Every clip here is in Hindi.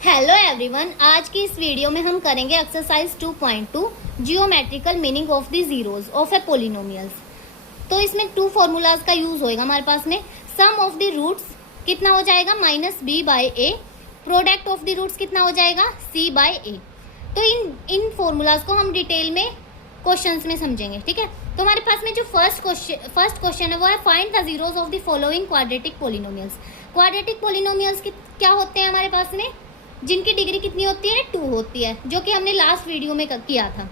हेलो एवरीवन, आज की इस वीडियो में हम करेंगे exercise 2.2 geometrical meaning of the zeros of A polynomials. तो इसमें टू फॉर्मूलाज का यूज होएगा हमारे पास में। सम ऑफ द रूट्स कितना हो जाएगा -b by A, product of the roots कितना हो जाएगा c बाय ए। तो इन फॉर्मूलाज को हम डिटेल में क्वेश्चंस में समझेंगे, ठीक है। तो हमारे पास में जो फर्स्ट क्वेश्चन है वो है find the zeros of the following quadratic polynomials. Quadratic polynomials क्या होते हैं हमारे पास में, जिनकी डिग्री कितनी होती है 2 होती है, जो कि हमने लास्ट वीडियो में किया था।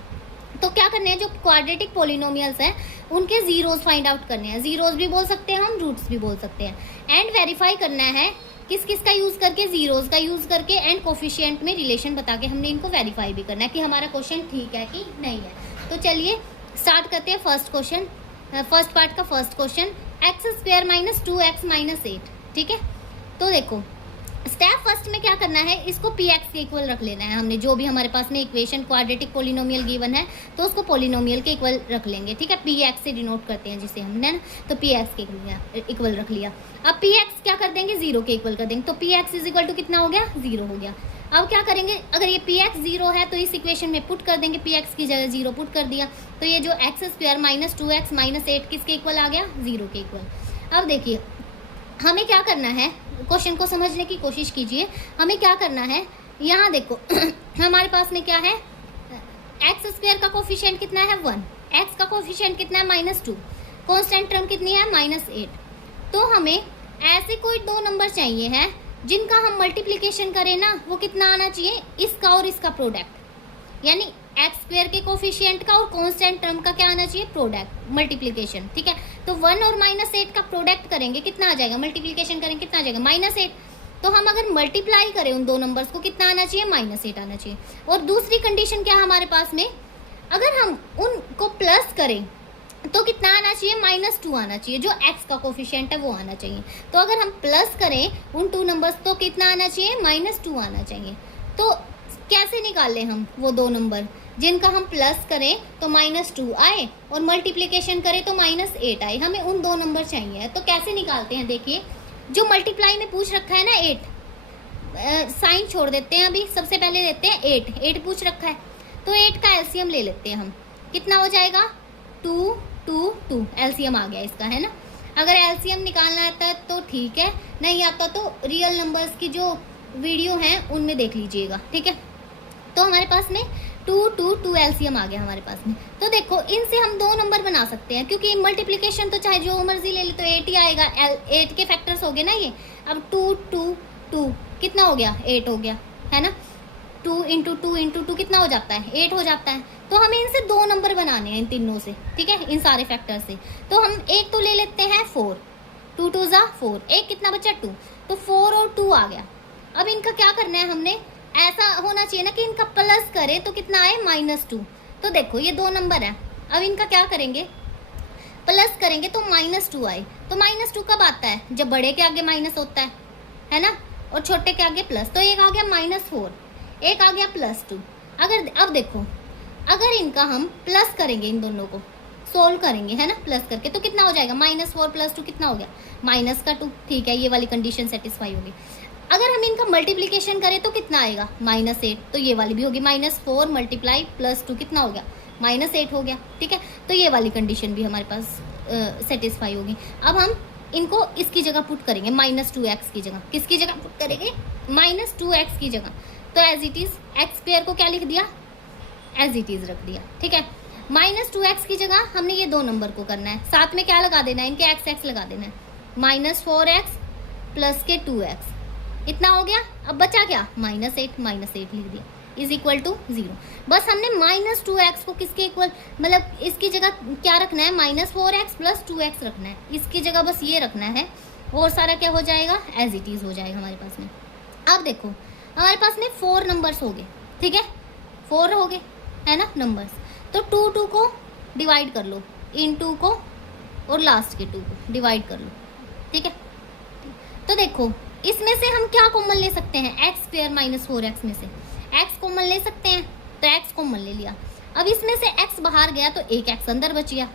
तो क्या करने हैं, जो क्वाड्रेटिक पोलिनोमियल्स हैं उनके जीरोस फाइंड आउट करने हैं। जीरोस भी बोल सकते हैं हम, रूट्स भी बोल सकते हैं। एंड वेरीफाई करना है किस किस का यूज करके, जीरोस का यूज करके एंड कोफिशिएंट में रिलेशन बता के हमने इनको वेरीफाई भी करना है कि हमारा क्वेश्चन ठीक है कि नहीं है। तो चलिए स्टार्ट करते हैं फर्स्ट क्वेश्चन, फर्स्ट पार्ट का फर्स्ट क्वेश्चन, x² - 2x - 8, ठीक है। तो देखो स्टेप फर्स्ट में क्या करना है, इसको px के इक्वल रख लेना है हमने। जो भी हमारे पास में इक्वेशन क्वाड्रेटिक पोलिनोमियल गिवन है तो उसको पोलिनोमियल के इक्वल रख लेंगे, ठीक है। px से डिनोट करते हैं जिसे हमने ना, तो px के इक्वल रख लिया। अब px क्या कर देंगे, 0 के इक्वल कर देंगे। तो px इक्वल टू कितना हो गया, 0 हो गया। अब क्या करेंगे, अगर ये px 0 है तो इस इक्वेशन में पुट कर देंगे, px की जगह 0 पुट कर दिया। तो ये जो x² - 2x - 8 किसके इक्वल आ गया, 0 के इक्वल। अब देखिए हमें क्या करना है, क्वेश्चन को समझने की कोशिश कीजिए। हमें क्या करना है, यहाँ देखो हमारे पास में क्या है, x² का कोफिशिएंट कितना है 1, x का कोफिशिएंट कितना है -2, कांस्टेंट टर्म कितनी है -8। तो हमें ऐसे कोई दो नंबर चाहिए हैं जिनका हम मल्टीप्लीकेशन करें ना, वो कितना आना चाहिए, इसका और इसका प्रोडक्ट, यानी x² के कोफिशिएंट का और कांस्टेंट टर्म का क्या आना चाहिए, प्रोडक्ट, मल्टीप्लिकेशन, ठीक है। तो 1 और -8 का प्रोडक्ट करेंगे, कितना आ जाएगा, मल्टीप्लिकेशन करेंगे कितना आ जाएगा, -8। तो हम अगर मल्टीप्लाई करें उन दो नंबर्स को, कितना आना चाहिए, -8 आना चाहिए। और दूसरी कंडीशन क्या है हमारे पास में, अगर हम उनको प्लस करें तो कितना आना चाहिए, -2 आना चाहिए, जो x का कोफिशिएंट है वो आना चाहिए। तो अगर हम प्लस करें उन टू नंबर्स तो कितना आना चाहिए, -2 आना चाहिए। तो कैसे निकाल लें हम वो दो नंबर जिनका हम प्लस करें तो -2 आए और मल्टीप्लिकेशन करें तो -8 आए, हमें उन दो नंबर चाहिए। तो कैसे निकालते हैं, देखिए जो मल्टीप्लाई में पूछ रखा है ना 8, साइन छोड़ देते हैं, अभी सबसे पहले लेते हैं 8 पूछ रखा है। तो 8 का एलसीएम ले लेते हैं हम, कितना हो जाएगा 2 2 2, एलसीएम आ गया इसका, है ना। अगर एलसीएम निकालना आता है तो ठीक है, नहीं आता तो रियल नंबर्स की जो वीडियो है उनमें देख लीजिएगा, ठीक है। तो हमारे पास में 2 2 2 एलसीएम आ गया हमारे पास में। तो देखो इनसे हम दो नंबर बना सकते हैं, क्योंकि मल्टीप्लिकेशन तो चाहे जो मर्जी ले ले तो 8 ही आएगा। 8 के फैक्टर्स हो गए ना ये। अब 2 2 2 कितना हो गया, 8 हो गया, है ना। 2 × 2 × 2 कितना हो जाता है, 8 हो जाता है। तो हमें इनसे दो नंबर बनाने हैं इन तीनों से, ठीक है, इन सारे फैक्टर से। तो हम एक तो ले लेते हैं 4, 2 2 = 4, एक कितना बचा 2, तो 4 और 2 आ गया। अब इनका क्या करना है, हमने ऐसा होना चाहिए ना कि इनका प्लस करें तो कितना आए, -2। तो देखो ये दो नंबर है, अब इनका क्या करेंगे, प्लस करेंगे तो -2 आए। तो -2 कब आता है, जब बड़े के आगे माइनस होता है ना, और छोटे के आगे प्लस। तो एक आ गया -4, एक आ गया +2। अगर अब देखो अगर इनका हम प्लस करेंगे, इन दोनों को सोल्व करेंगे, है ना, प्लस करके, तो कितना हो जाएगा, -4 + 2 कितना हो गया, -2, ठीक है, ये वाली कंडीशन सेटिस्फाई होगी। अगर हम इनका मल्टीप्लिकेशन करें तो कितना आएगा, -8, तो ये वाली भी होगी, -4 × +2 कितना हो गया, -8 हो गया, ठीक है। तो ये वाली कंडीशन भी हमारे पास सेटिस्फाई होगी। अब हम इनको इसकी जगह पुट करेंगे, -2x की जगह, किसकी जगह पुट करेंगे, -2x की जगह। तो एज इट इज x² को क्या लिख दिया, एज इट इज रख दिया, ठीक है। -2x की जगह हमने ये दो नंबर को करना है, साथ में क्या लगा देना है, इनके x लगा देना है, -4x प्लस के 2x, इतना हो गया। अब बचा क्या, -8 लिख दिया, = 0। बस हमने -2x को किसके इक्वल, मतलब इसकी जगह क्या रखना है, -4x + 2x रखना है, इसकी जगह बस ये रखना है, और सारा क्या हो जाएगा, एज इट इज हो जाएगा हमारे पास में। अब देखो हमारे पास में 4 नंबर्स हो गए, ठीक है, 4 हो गए, है ना नंबर्स। तो 2 2 को डिवाइड कर लो, इन 2 को और लास्ट के 2 को डिवाइड कर लो, ठीक है। तो देखो इसमें से हम क्या कॉमन ले सकते हैं, x² - 4x में से x कॉमन ले सकते हैं, तो x कॉमन ले लिया। अब इसमें से x बाहर गया तो एक x अंदर बच गया,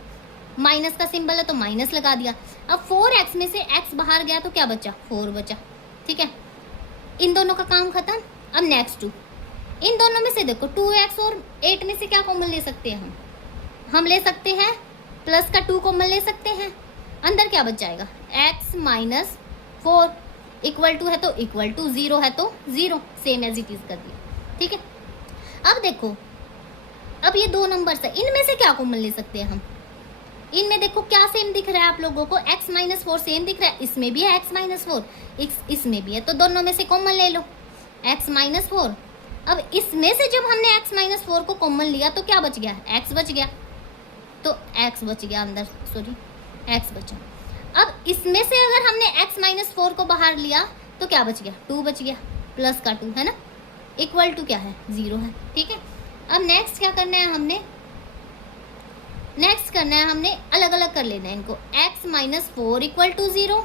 माइनस का सिंबल है तो माइनस लगा दिया। अब 4x में से x बाहर गया तो क्या बचा, 4 बचा, ठीक है। इन दोनों का काम खत्म। अब नेक्स्ट 2, इन दोनों में से देखो 2x और 8 में से क्या कॉमन ले सकते हैं हम ले सकते हैं प्लस का 2 कॉमन ले सकते हैं, अंदर क्या बच जाएगा x माइनस 4 इक्वल टू है तो इक्वल टू, 0 है तो 0, सेम एज इट इज कर दिया। ठीक है, अब देखो, अब ये 2 नंबर्स है, इनमें से क्या कॉमन ले सकते हैं हम, इनमें देखो क्या सेम दिख रहा है आप लोगों को, x माइनस 4 सेम दिख रहा है, इसमें भी है x माइनस 4, इसमें भी है, तो दोनों में से कॉमन ले लो x माइनस 4। अब इसमें से जब हमने x माइनस 4 को कॉमन लिया तो क्या बच गया, x बच गया, तो x बच गया अंदर, सॉरी x बचा। अब इसमें से अगर हमने x माइनस 4 को बाहर लिया तो क्या बच गया, 2 बच गया, प्लस का 2 है ना, इक्वल टू क्या है 0 है। ठीक है, अब नेक्स्ट क्या करना है हमने, नेक्स्ट करना है हमने अलग अलग कर लेना है इनको, x minus 4 equal to 0,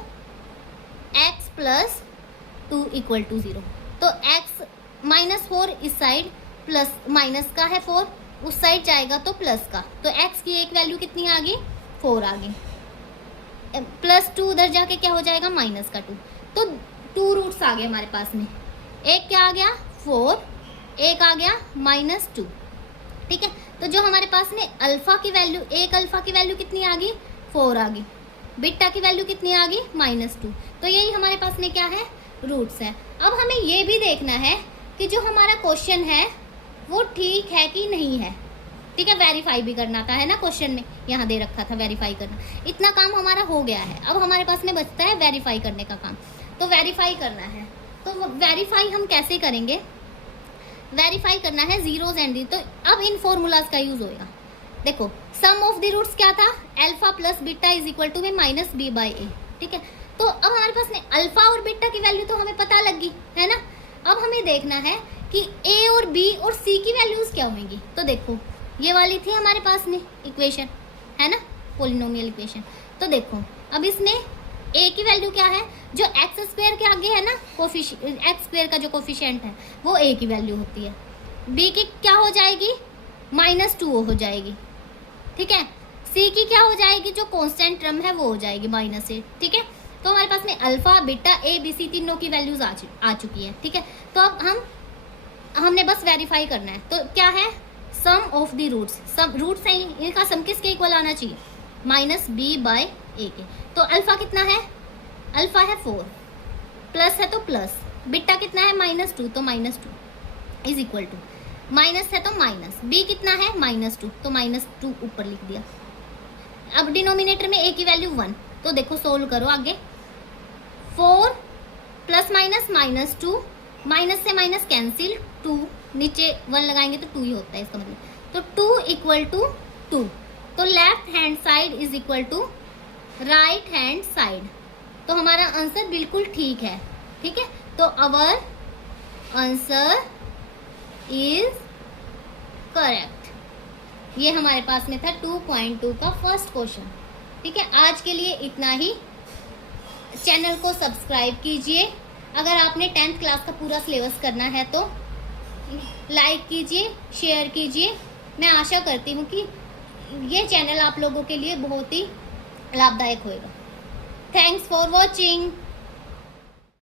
x plus 2 equal to 0, तो x माइनस 4 इस साइड प्लस माइनस का है 4, उस साइड जाएगा तो प्लस का, तो x की एक वैल्यू कितनी आ गई 4 आ गई, प्लस 2 उधर जाके क्या हो जाएगा माइनस का 2, तो 2 रूट्स आ गए हमारे पास में, एक क्या आ गया 4, एक आ गया माइनस 2। ठीक है, तो जो हमारे पास में अल्फा की वैल्यू, एक अल्फा की वैल्यू कितनी आ गई 4 आ गई, बीटा की वैल्यू कितनी आ गई -2, तो यही हमारे पास में क्या है रूट्स है। अब हमें ये भी देखना है कि जो हमारा क्वेश्चन है वो ठीक है कि नहीं है। ठीक है, वेरीफाई भी करना था है ना, क्वेश्चन में यहाँ दे रखा था वेरीफाई करना, इतना काम हमारा हो गया है, अब हमारे पास में बचता है वेरीफाई करने का काम, तो वेरीफाई करना है, तो वेरीफाई हम कैसे करेंगे, वेरीफाई करना है जीरोज एंड, तो अब इन फॉर्मूलाज का यूज होगा। देखो सम ऑफ द रूट्स क्या था, alpha plus beta is equal to में माइनस बी बाई ए। ठीक है, तो अब हमारे पास में अल्फा और बीटा की वैल्यू तो हमें पता लग गई है ना, अब हमें देखना है कि ए और बी और सी की वैल्यूज क्या होंगी, तो देखो ये वाली थी हमारे पास में इक्वेशन है ना, पोलिनोमियल इक्वेशन, तो देखो अब इसमें ए की वैल्यू क्या है, जो एक्स स्क्वायर के आगे है ना एक्स स्क्वायर का जो कोफिशिएंट है वो ए की वैल्यू होती है, बी की क्या हो जाएगी -2 हो जाएगी। ठीक है, सी की क्या हो जाएगी, जो कांस्टेंट टर्म है वो हो जाएगी -8। ठीक है, तो हमारे पास में alpha beta A B C तीनों की वैल्यूज आ चुकी है। ठीक है, तो अब हमने बस वेरीफाई करना है, तो क्या है सम ऑफ द रूट्स, सब रूट्स हैं इनका सम किसके इक्वल आना चाहिए -b बाय a के, तो अल्फा कितना है, अल्फा है 4, प्लस है तो प्लस, बीटा कितना है -2 तो -2 इज इक्वल टू, माइनस है तो माइनस, b कितना है -2 तो -2 ऊपर लिख दिया। अब डिनोमिनेटर में a की वैल्यू 1, तो देखो सोल्व करो आगे, 4 प्लस माइनस -2, माइनस से माइनस कैंसिल, 2 नीचे 1 लगाएंगे तो 2 ही होता है इसका मतलब, तो 2 इक्वल टू 2, तो left hand side is equal to right hand side, तो हमारा आंसर बिल्कुल ठीक है। ठीक है, तो अवर आंसर इज करेक्ट। ये हमारे पास में था 2.2 का फर्स्ट क्वेश्चन। ठीक है, आज के लिए इतना ही, चैनल को सब्सक्राइब कीजिए, अगर आपने 10th क्लास का पूरा सिलेबस करना है तो लाइक कीजिए, शेयर कीजिए। मैं आशा करती हूँ कि ये चैनल आप लोगों के लिए बहुत ही लाभदायक होएगा। Thanks for watching.